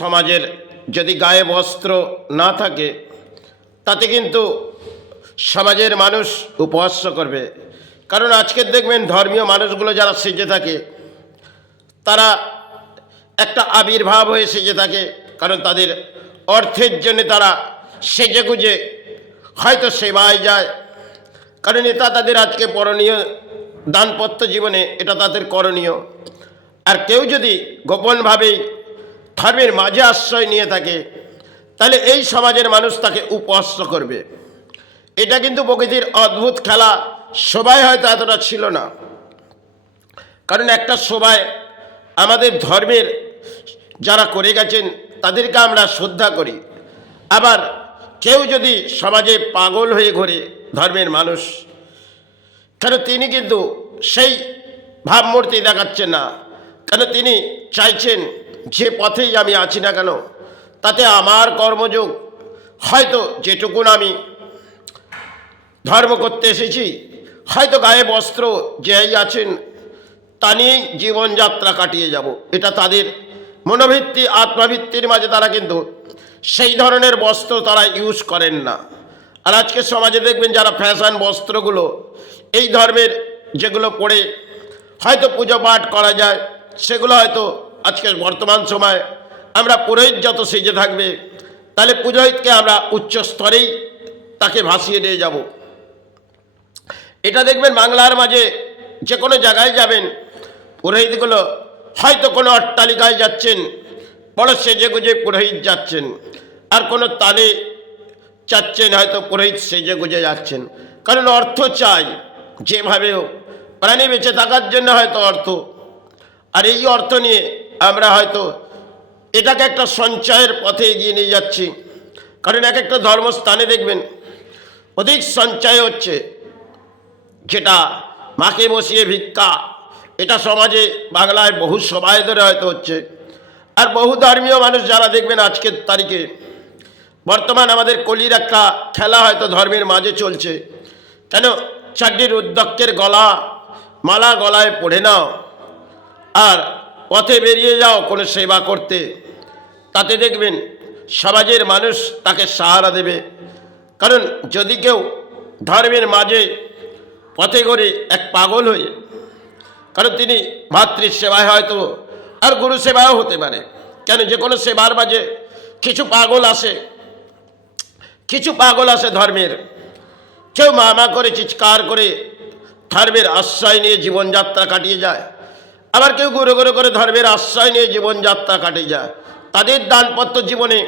সমাজের যদি গায়ে বস্ত্র না থাকে তাতে কিন্তু সমাজের মানুষ উপহাস্য করবে। কারণ আজকে দেখবেন ধর্মীয় মানুষগুলো যারা সেজে থাকে তারা একটা আবির্ভাব হয়ে সেজে থাকে, কারণ তাদের অর্থের জন্য তারা সেজে গুজে হয়তো সেবায় যায়, কারণ এটা তাদের আজকে করণীয়, দানপত্য জীবনে এটা তাদের করণীয়। আর কেউ যদি গোপনভাবেই ধর্মের মাঝে আশ্রয় নিয়ে থাকে তাহলে এই সমাজের মানুষ তাকে উপহাস্য করবে। এটা কিন্তু প্রকৃতির অদ্ভুত খেলা। সবাই হয়তো এতটা ছিল না, কারণ একটা সবাই আমাদের ধর্মের যারা করে গেছেন তাদেরকে আমরা শ্রদ্ধা করি। আবার কেউ যদি সমাজে পাগল হয়ে ঘোরে ধর্মের মানুষ, কেন তিনি কিন্তু সেই ভাবমূর্তি দেখাচ্ছেন না, কেন তিনি চাইছেন যে পথেই আমি আছি না কেন তাতে আমার কর্মযোগ, হয়তো যেটুকুন আমি ধর্ম করতে এসেছি, হয়তো গায়ে বস্ত্র যেই আছেন তা নিয়েই জীবনযাত্রা কাটিয়ে যাব, এটা তাদের মনোভিত্তি, আত্মভিত্তির মাঝে তারা কিন্তু সেই ধরনের বস্ত্র তারা ইউজ করেন না। আর আজকে সমাজে দেখবেন যারা ফ্যাশন বস্ত্রগুলো এই ধর্মের যেগুলো পরে হয়তো পুজো পাঠ করা যায়, সেগুলো হয়তো আজকের বর্তমান সময় আমরা পুরোহিত যত সেজে থাকবে তাহলে পুরোহিতকে আমরা উচ্চ স্তরেই তাকে ভাসিয়ে নিয়ে যাব। এটা দেখবেন বাংলার মাঝে যে কোনো জায়গায় যাবেন পুরোহিতগুলো হয়তো কোনো অট্টালিকায় যাচ্ছেন, বড় সেজে গুজে পুরোহিত যাচ্ছেন, আর কোনো তালে চাচ্ছেন হয়তো পুরোহিত সেজে গুজে যাচ্ছেন, কারণ অর্থ চাই যেভাবেও, প্রাণী বেঁচে থাকার জন্য হয়তো অর্থ। আর এই অর্থ নিয়ে আমরা হয়তো এটাকে একটা সঞ্চয়ের পথে এগিয়ে নিয়ে যাচ্ছি, কারণ এক একটা ধর্মস্থানে দেখবেন অধিক সঞ্চয় হচ্ছে, যেটা মাকে বসিয়ে ভিক্ষা, এটা সমাজে বাংলায় বহু সবাই ধরে হয়তো হচ্ছে। আর বহু ধর্মীয় মানুষ যারা দেখবেন আজকের তারিখে বর্তমান আমাদের কলির একটা খেলা হয়তো ধর্মের মাঝে চলছে, কেন চাকরির উদ্যোক্তের গলা মালা গলায় পড়ে নাও আর পথে বেরিয়ে যাও কোনো সেবা করতে, তাতে দেখবেন সমাজের মানুষ তাকে সাহারা দেবে। কারণ যদি কেউ ধর্মের মাঝে পথে করে এক পাগল হয়ে, কারণ তিনি ভাতৃ সেবায় হয়তো আর গুরু সেবাও হতে পারে, কেন যে কোনো সেবার মাঝে কিছু পাগল আসে, কিছু পাগল আসে ধর্মের, কেউ মামা করে চিৎকার করে ধর্মের আশ্রয় নিয়ে জীবনযাত্রা কাটিয়ে যায়, আবার কেউ গুরু গুরু করে ধর্মের আশ্রয় নিয়ে জীবনযাত্রা কাটিয়ে যায়। তাদের দানপত্য জীবনে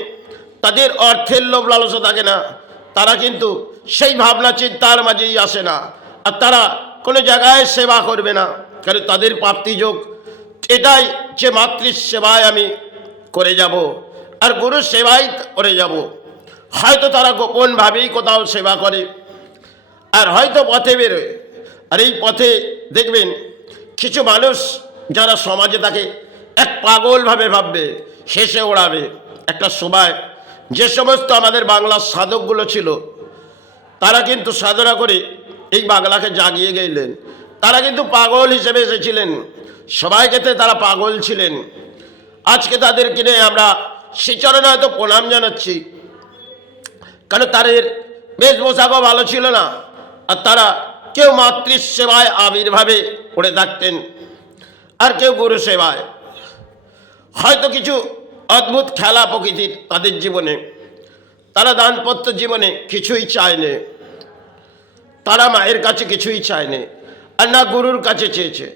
তাদের অর্থের লোভ লালসা থাকে না, তারা কিন্তু সেই ভাবনা চিন্তার মাঝেই আসে না, আর তারা কোনো জায়গায় সেবা করবে না, কারণ তাদের প্রাপ্তিযোগ এটাই যে মাতৃ সেবায় আমি করে যাব আর গুরু সেবাই করে যাব। হয়তো তারা গোপনভাবেই কোথাও সেবা করে আর হয়তো পথে বেরোয়। আর এই পথে দেখবেন কিছু মানুষ যারা সমাজে তাকে এক পাগলভাবে ভাববে, শেষে ওড়াবে। একটা সময় যে সমস্ত আমাদের বাংলার সাধকগুলো ছিল তারা কিন্তু সাধনা করে এই বাংলাকে জাগিয়ে গেলেন, তারা কিন্তু পাগল হিসেবে এসেছিলেন, সবাই ক্ষেত্রে তারা পাগল ছিলেন। আজকে তাদের কিনে আমরা শ্রীচরণে হয়তো প্রণাম জানাচ্ছি, কারণ তাদের বেশভূষাও ভালো ছিল না, আর তারা কেউ মাতৃ সেবায় আবির্ভাবে পড়ে থাকতেন আর কেউ গুরু সেবায়। হয়তো কিছু অদ্ভুত খেলা প্রকৃতির তাদের জীবনে, তারা দানপত্য জীবনে কিছুই চায়নি, তারা মায়ের কাছে কিছুই চায়নি আর না গুরুর কাছে চেয়েছে।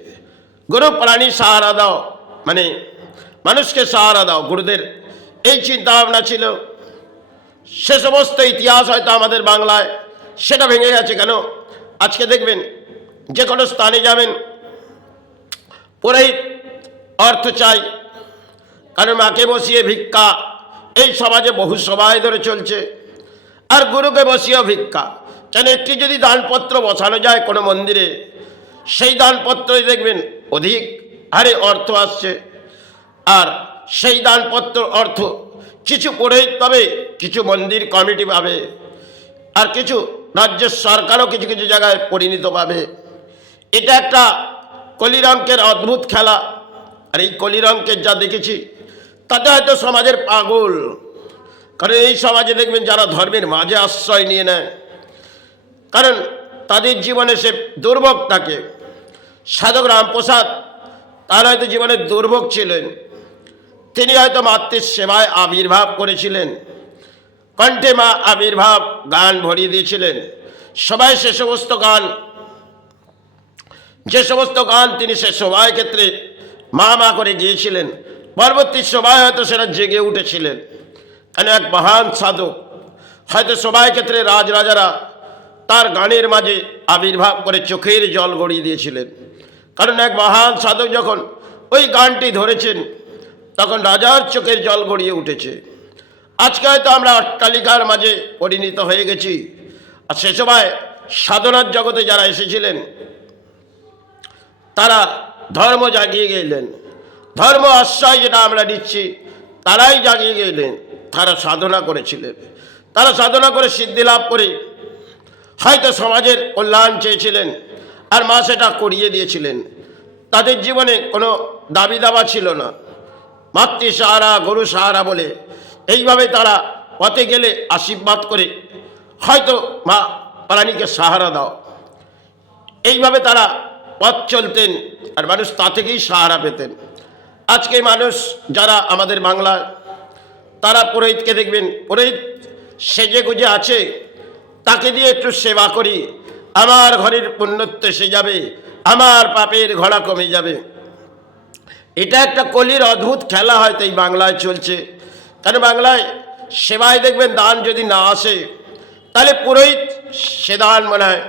গুরু প্রাণী সাহারা দাও, মানে মানুষকে সাহারা দাও, গুরুদের এই চিন্তা ভাবনা ছিল। সে সমস্ত ইতিহাস হয়তো আমাদের বাংলায় সেটা ভেঙে গেছে। কেন আজকে দেখবেন যে কোনো স্থানে যাবেন পুরোহিত অর্থ চাই, কারণ মাকে বসিয়ে ভিক্ষা এই সমাজে বহু সবাই ধরে চলছে, আর গুরুকে বসিয়েও ভিক্ষা। কেন একটি যদি দানপত্র বসানো যায় কোনো মন্দিরে, সেই দানপত্রই দেখবেন অধিক হারে অর্থ আসছে, আর সেই দানপত্র অর্থ কিছু পুরোহিত পাবে, কিছু মন্দির কমিটি পাবে, আর কিছু রাজ্যের সরকারও কিছু কিছু জায়গায় পরিণত পাবে। এটা একটা কলিরঙ্কের অদ্ভুত খেলা। আর এই কলিরঙ্কের যা দেখেছি তাতে হয়তো সমাজের পাগল। কারণ এই সমাজে দেখবেন যারা ধর্মের মাঝে আশ্রয় নিয়ে নেয়, কারণ তাদের জীবনে সে দুর্ভোগ থাকে। সাধক রামপ্রসাদ তার হয়তো জীবনে দুর্ভোগ ছিলেন, তিনি হয়তো মাতৃ সেবায় আবির্ভাব করেছিলেন, কণ্ঠে মা আবির্ভাব গান ভরিয়ে দিয়েছিলেন। সবাই সে সমস্ত গান, যে সমস্ত গান তিনি সে সবাই ক্ষেত্রে মা মা করে গিয়েছিলেন, পরবর্তী সময় হয়তো সেটা জেগে উঠেছিলেন। কেন এক মহান সাধক হয়তো সবাই ক্ষেত্রে রাজরাজারা তার গানের মাঝে আবির্ভাব করে চোখের জল গড়িয়ে দিয়েছিলেন। কারণ এক মহান সাধক যখন ওই গানটি ধরেছেন তখন রাজার চোখের জল গড়িয়ে উঠেছে। আজকে হয়তো আমরা অট্টালিকার মাঝে পরিণত হয়ে গেছি, আর সে সময় সাধনার জগতে যারা এসেছিলেন তারা ধর্ম জাগিয়ে গেলেন। ধর্ম আশ্রয় যেটা আমরা নিচ্ছি তারাই জাগিয়ে গেলেন। তারা সাধনা করেছিলেন, তারা সাধনা করে সিদ্ধি লাভ করে হয়তো সমাজের কল্যাণ চেয়েছিলেন, আর মা সেটা করিয়ে দিয়েছিলেন। তাদের জীবনে কোনো দাবি দাবা ছিল না। মাতৃ সাহারা গরু সাহারা বলে এইভাবে তারা পথে গেলে আশীর্বাদ করে হয়তো মা প্রাণীকে সাহারা দাও, এইভাবে তারা পথ চলতেন, আর মানুষ তা থেকেই সাহারা পেতেন। আজকে মানুষ যারা আমাদের বাংলায়, তারা পুরোহিতকে দেখবেন, পুরোহিত সেজে গুজে আছে, তাকে দিয়ে একটু সেবা করি, আমার ঘরের পুণ্যত্ব এসে যাবে, আমার পাপের ঘোড়া কমে যাবে। এটা একটা কলির অদ্ভুত খেলা হয়তো এই বাংলায় চলছে। কারণ বাংলায় সেবায় দেখবেন দান যদি না আসে তাহলে পুরোহিত সে দান মনে হয়,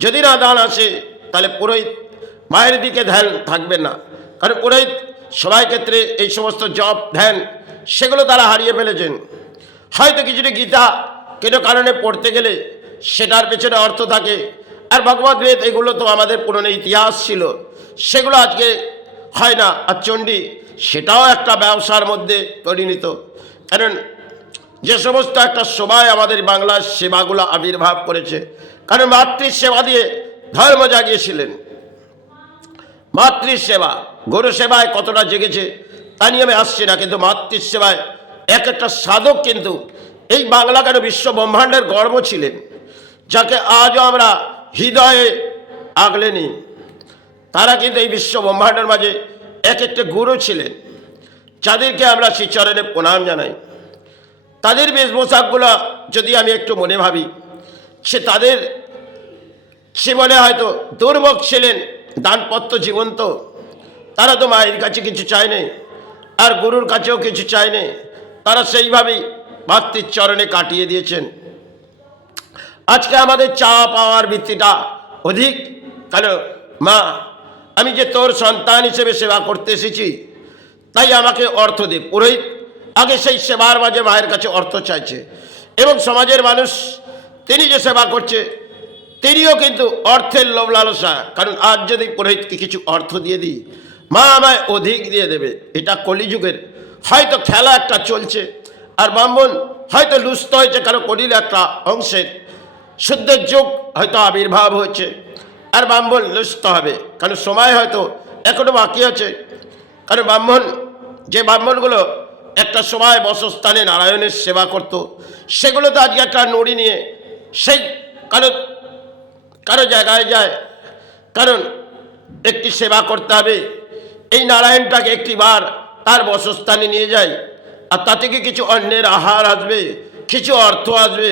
যদি না দান আসে তাহলে পুরোহিত মায়ের দিকে ধ্যান থাকবে না। কারণ পুরোহিত সবাই ক্ষেত্রে এই সমস্ত জপ ধ্যান সেগুলো তারা হারিয়ে ফেলেছেন। হয়তো কিছুটা গীতা কোনো কারণে পড়তে গেলে সেটার পেছনে অর্থ থাকে, আর ভগবদ্গীতা এগুলো তো আমাদের পুরনো ইতিহাস ছিল, সেগুলো আজকে হয় না। আর চণ্ডী সেটাও একটা ব্যবসার মধ্যে পরিণত। কারণ যে সমস্ত একটা সময় আমাদের বাংলার সেবাগুলো আবির্ভাব করেছে, কারণ মাতৃসেবা দিয়ে ধর্ম জাগিয়েছিলেন। মাতৃসেবা, গরু সেবায় কতটা জেগেছে তা নিয়ে আমি আসছি না, কিন্তু মাতৃসেবায় এক একটা সাধক কিন্তু এই বাংলা কেন বিশ্ব ব্রহ্মাণ্ডের গর্ব ছিলেন, যাকে আজও আমরা হৃদয়ে আগলে নিই। তারা কিন্তু এই বিশ্ব ব্রহ্মাণ্ডের মাঝে এক একটা গুরু ছিলেন, যাদেরকে আমরা শ্রীচরণে প্রণাম জানাই। তাদের বেশভূষাকগুলো যদি আমি একটু মনে ভাবি, তাদের জীবনে হয়তো দুর্ভোগ ছিলেন, দানপত্র জীবন্ত, তারা তো মায়ের কাছে কিছু চায়নি, আর গুরুর কাছেও কিছু চায়নি, তারা সেইভাবেই মাতৃর চরণে কাটিয়ে দিয়েছেন। আজকে আমাদের চাওয়া পাওয়ার ভিত্তিটা অধিক। কেন মা, আমি যে তোর সন্তান হিসেবে সেবা করতে এসেছি, তাই আমাকে অর্থ দে। পুরোহিত আগে সেই সেবার মাঝে মায়ের কাছে অর্থ চাইছে, এবং সমাজের মানুষ তিনি যে সেবা করছে তিনিও কিন্তু অর্থের লোভ লালসা। কারণ আজ যদি পুরোহিতকে কিছু অর্থ দিয়ে দিই, মা আমায় অধিক দিয়ে দেবে। এটা কলিযুগের হয়তো খেলা একটা চলছে, আর ব্রাহ্মণ হয়তো লুস্ত হয়েছে, কারণ কলির একটা অংশের শুদ্ধের যুগ হয়তো আবির্ভাব হয়েছে, আর ব্রাহ্মণ লুস্ত হবে। কারণ সময় হয়তো এখনো বাকি আছে। কারণ যে ব্রাহ্মণগুলো একটা সময় বসস্থানে নারায়ণের সেবা করত, সেগুলো তো আজকে একটা নুড়ি নিয়ে সেই কারো জায়গায় যায়। কারণ একটি সেবা করতে হবে, এই নারায়ণটাকে একটিবার তার বসস্থানে নিয়ে যায়, আর তা থেকে কিছু অন্যের আহার আসবে, কিছু অর্থ আসবে,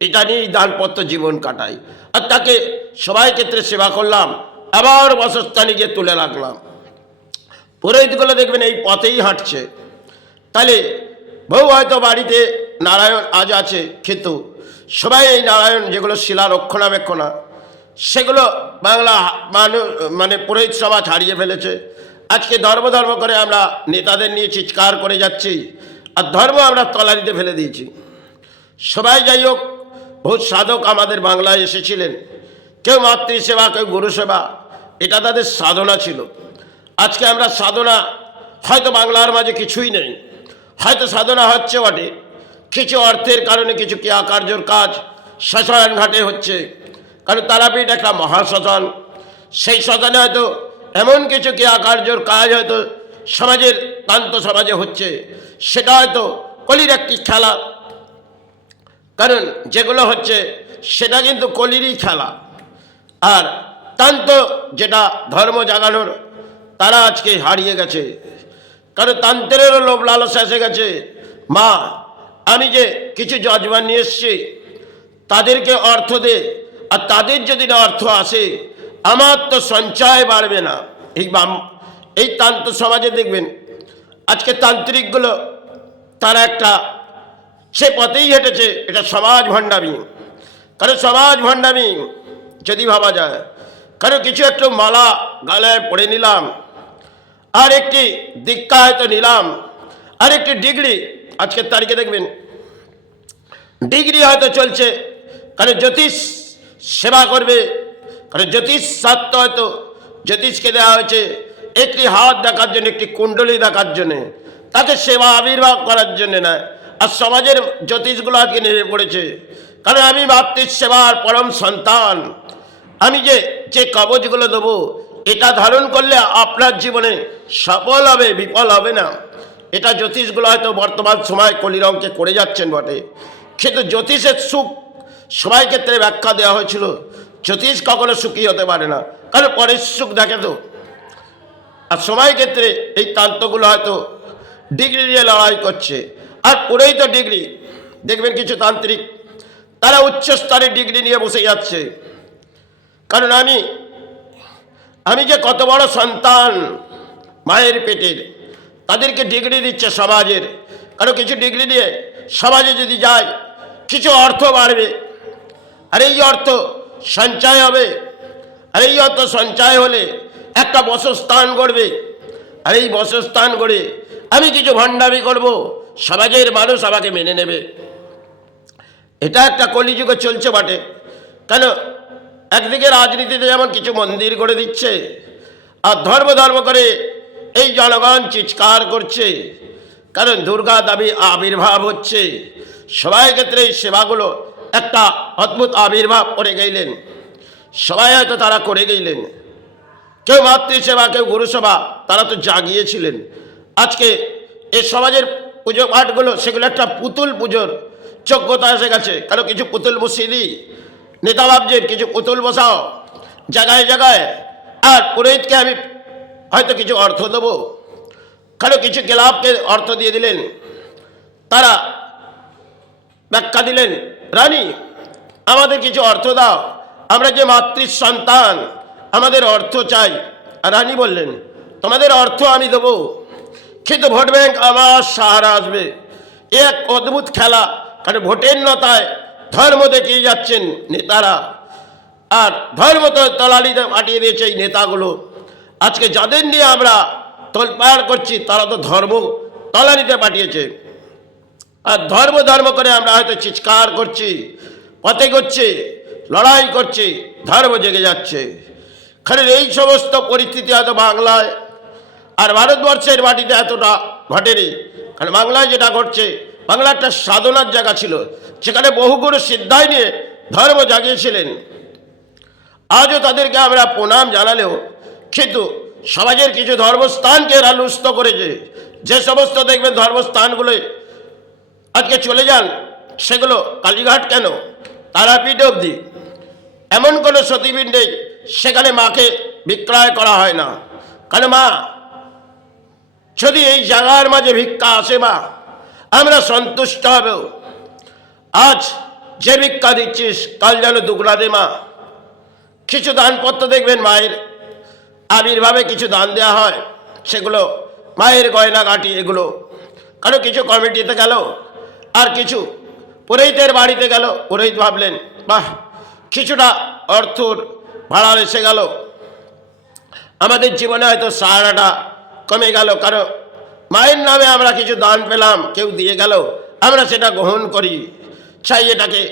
এটা নিয়েই দানপত্র জীবন কাটাই। আর তাকে সবাই ক্ষেত্রে সেবা করলাম, আবার বসস্থানে গিয়ে তুলে রাখলাম। পুরোহিতগুলো দেখবেন এই পথেই হাঁটছে। তাহলে বহু হয়তো বাড়িতে নারায়ণ আজ আছে, কিন্তু সবাই এই নারায়ণ যেগুলো শিলা রক্ষণাবেক্ষণা, সেগুলো বাংলা মানে পুরোহিত সমাজ হারিয়ে ফেলেছে। আজকে ধর্ম করে আমরা নেতাদের নিয়ে চিৎকার করে যাচ্ছি, আর ধর্ম আমরা তলানিতে ফেলে দিয়েছি। সবাই যাই হোক, বহু সাধক আমাদের বাংলায় এসেছিলেন, কেউ মাতৃসেবা, কেউ গুরু সেবা, এটা তাদের সাধনা ছিল। আজকে আমরা সাধনা হয়তো বাংলার মাঝে কিছুই নেই, হয়তো সাধনা হচ্ছে বটে, কিছু অর্থের কারণে কিছু ক্রিয়াকার্যর কাজ শ্মশান ঘাটে হচ্ছে। কারণ তারাপীঠ একটা মহাশ্মশান, সেই শ্মশানে হয়তো এমন কিছু ক্রিয়াকার্যর কাজ হয়তো সমাজের তান্ত সমাজে হচ্ছে, সেটা হয়তো কলির একটি খেলা। কারণ যেগুলো হচ্ছে সেটা কিন্তু কলিরই খেলা। আর তান্ত যেটা ধর্ম জাগানোর, তারা আজকে হারিয়ে গেছে। কারণ তান্ত্রেরও লোভ লালসা এসে গেছে। মা, আমি যে কিছু যজমান নিয়ে এসছি, তাদেরকে অর্থ দে, আর তাদের যদি না অর্থ আসে আমার তো সঞ্চয় বাড়বে না। এই তান্ত্র সমাজে দেখবেন আজকে তান্ত্রিকগুলো তারা একটা সে পথেই হেঁটেছে, এটা সমাজ ভণ্ডামি। কারণ সমাজ ভণ্ডামি যদি ভাবা যায়, কারণ কিছু একটু মালা গালায় পড়ে নিলাম, আর একটি দীক্ষা হয়তো নিলাম, আর একটি ডিগ্রি, আজকের তারিখে দেখবেন ডিগ্রি হয়তো চলছে, কারণ জ্যোতিষ সেবা করবে, কারণ জ্যোতিষ শাস্ত্র হয়তো জ্যোতিষকে দেওয়া হয়েছে একটি হাত দেখার জন্য, একটি কুণ্ডলী দেখার জন্যে, তাকে সেবা আবির্ভাব করার জন্যে না। আর সমাজের জ্যোতিষগুলো আজকে নেমে পড়েছে, কারণ আমি মাতৃসেবার পরম সন্তান, আমি যে কবচগুলো দেবো এটা ধারণ করলে আপনার জীবনে সফল হবে, বিফল হবে না। এটা জ্যোতিষগুলো হয়তো বর্তমান সময় কলিরঙ্কে করে যাচ্ছেন বটে, কিন্তু জ্যোতিষের সুখ সবাই ক্ষেত্রে ব্যাখ্যা দেওয়া হয়েছিল। জ্যোতিষ কখনো সুখী হতে পারে না, কারণ পরের সুখ দেখে তো। আর সবাই ক্ষেত্রে এই তান্ত্রগুলো হয়তো ডিগ্রি নিয়ে লড়াই করছে, আর পুরোই তো ডিগ্রি। দেখবেন কিছু তান্ত্রিক তারা উচ্চ স্তরের ডিগ্রি নিয়ে বসে যাচ্ছে, কারণ আমি যে কত বড় সন্তান মায়ের পেটের, তাদেরকে ডিগ্রি দিচ্ছে সমাজের। কারণ কিছু ডিগ্রি দিয়ে সমাজে যদি যায় কিছু অর্থ বাড়বে, আর এই অর্থ সঞ্চয় হবে, আর এই অর্থ সঞ্চয় হলে একটা বসস্থান গড়বে, আর এই বসস্থান গড়ে আমি কিছু ভণ্ডামি করব, সমাজের মানুষ আমাকে মেনে নেবে। এটা একটা কলিযুগে চলছে বটে। কেন একদিকে রাজনীতিতে যেমন কিছু মন্দির গড়ে দিচ্ছে, আর ধর্ম করে এই জনগণ চিৎকার করছে, কারণ দুর্গা দেবী আবির্ভাব হচ্ছে। সবাই ক্ষেত্রে এই সেবাগুলো একটা অদ্ভুত আবির্ভাব করে গেলেন, সবাই হয়তো তারা করে গেলেন। কেউ মাতৃসেবা, কেউ গুরুসেবা, তারা তো জাগিয়েছিলেন। আজকে এই সমাজের পুজো পাঠগুলো সেগুলো একটা পুতুল পুজোর যোগ্যতা এসে গেছে। কারণ কিছু পুতুল বসিয়ে দিই, নেতা ভাবছেন কিছু পুতুল বসাও জায়গায় জায়গায়, আর পুরোহিতকে আমি হয়তো কিছু অর্থ দেবো। কারণ কিছু ক্লাবকে অর্থ দিয়ে দিলেন, তারা ব্যাখ্যা দিলেন, রানী আমাদের কিছু অর্থ দাও, আমরা যে মাতৃ সন্তান আমাদের অর্থ চাই। আর রানী বললেন, তোমাদের অর্থ আমি দেবো, কিন্তু ভোট ব্যাংক আমার সাহারা আসবে। এক অদ্ভুত খেলা, কারণ ভোটের নতায় ধর্ম দেখিয়ে যাচ্ছেন নেতারা, আর ধর্ম তো তলানিতে পাঠিয়ে দিয়েছে এই নেতাগুলো। আজকে যাদের নিয়ে আমরা তোলপাড় করছি তারা তো ধর্ম তলানিতে পাঠিয়েছে। আর ধর্ম করে আমরা হয়তো চিৎকার করছি, পথে করছি, লড়াই করছি, ধর্ম জেগে যাচ্ছে। কারণ এই সমস্ত পরিস্থিতি হয়তো বাংলায় আর ভারতবর্ষের মাটিতে এতটা ঘটেনি। কারণ বাংলায় যেটা ঘটছে, বাংলা একটা সাধনার জায়গা ছিল, সেখানে বহু গুরু সিদ্ধাই নিয়ে ধর্ম জাগিয়েছিলেন। আজও তাদেরকে আমরা প্রণাম জানালেও কিন্তু সমাজের কিছু ধর্মস্থানকে এরা লুষ্ট করেছে। যে সমস্ত দেখবেন ধর্মস্থানগুলোয় আজকে চলে যান, সেগুলো কালীঘাট কেন, তারাপীঠ অবধি এমন কোনো সতীপীঠ নেই সেখানে মাকে বিক্রয় করা হয় না। কারণ মা যদি এই জায়গার মাঝে ভিক্ষা আসে, মা আমরা সন্তুষ্ট হব। আজ যে ভিক্ষা দিচ্ছিস কাল যেন দুগলা দে মা। কিছু দানপত্র দেখবেন মায়ের আবির্ভাবে কিছু দান দেওয়া হয়, সেগুলো মায়ের গয়নাগাটি এগুলো। কারো কিছু কমিটিতে গেল, আর কিছু পুরোহিতের বাড়িতে গেল, পুরোহিত ভাবলেন বাহ কিছুটা অর্থর ভাড়া এসে গেল, আমাদের জীবনে হয়তো সাহারাটা কমে গেল। কারণ মায়ের নামে আমরা কিছু দান পেলাম, কেউ দিয়ে গেল, আমরা সেটা গ্রহণ করি, চাই এটাকে।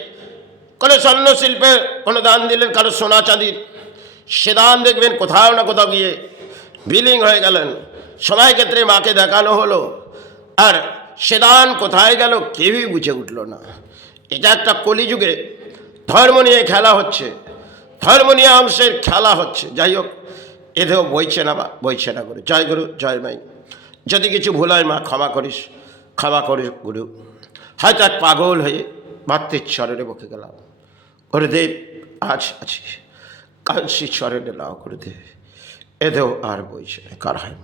কোনো স্বর্ণ শিল্পে কোনো দান দিলেন, কারো সোনা চাঁদির, সে দান দেখবেন কোথাও না কোথাও গিয়ে বিলিং হয়ে গেলেন। সবাই ক্ষেত্রে মাকে দেখানো হলো, আর সে দান কোথায় গেল কেউই বুঝে উঠল না। এটা একটা কলিযুগে ধর্ম নিয়ে খেলা হচ্ছে, ধর্ম নিয়ে অংশের খেলা হচ্ছে। যাই হোক, এতেও বইছে না বা বইছে না করে। জয় গুরু, জয় মাই। যদি কিছু ভুল হয় মা ক্ষমা করিস, ক্ষমা করিস গুরু। হয়তো এক পাগল হয়ে মাতৃর চরণে বকে গেলাম। গুরুদেব আজ আছি, কাল সে চরণে নাও গুরুদেব, এদেও আর বইছে কার হয়।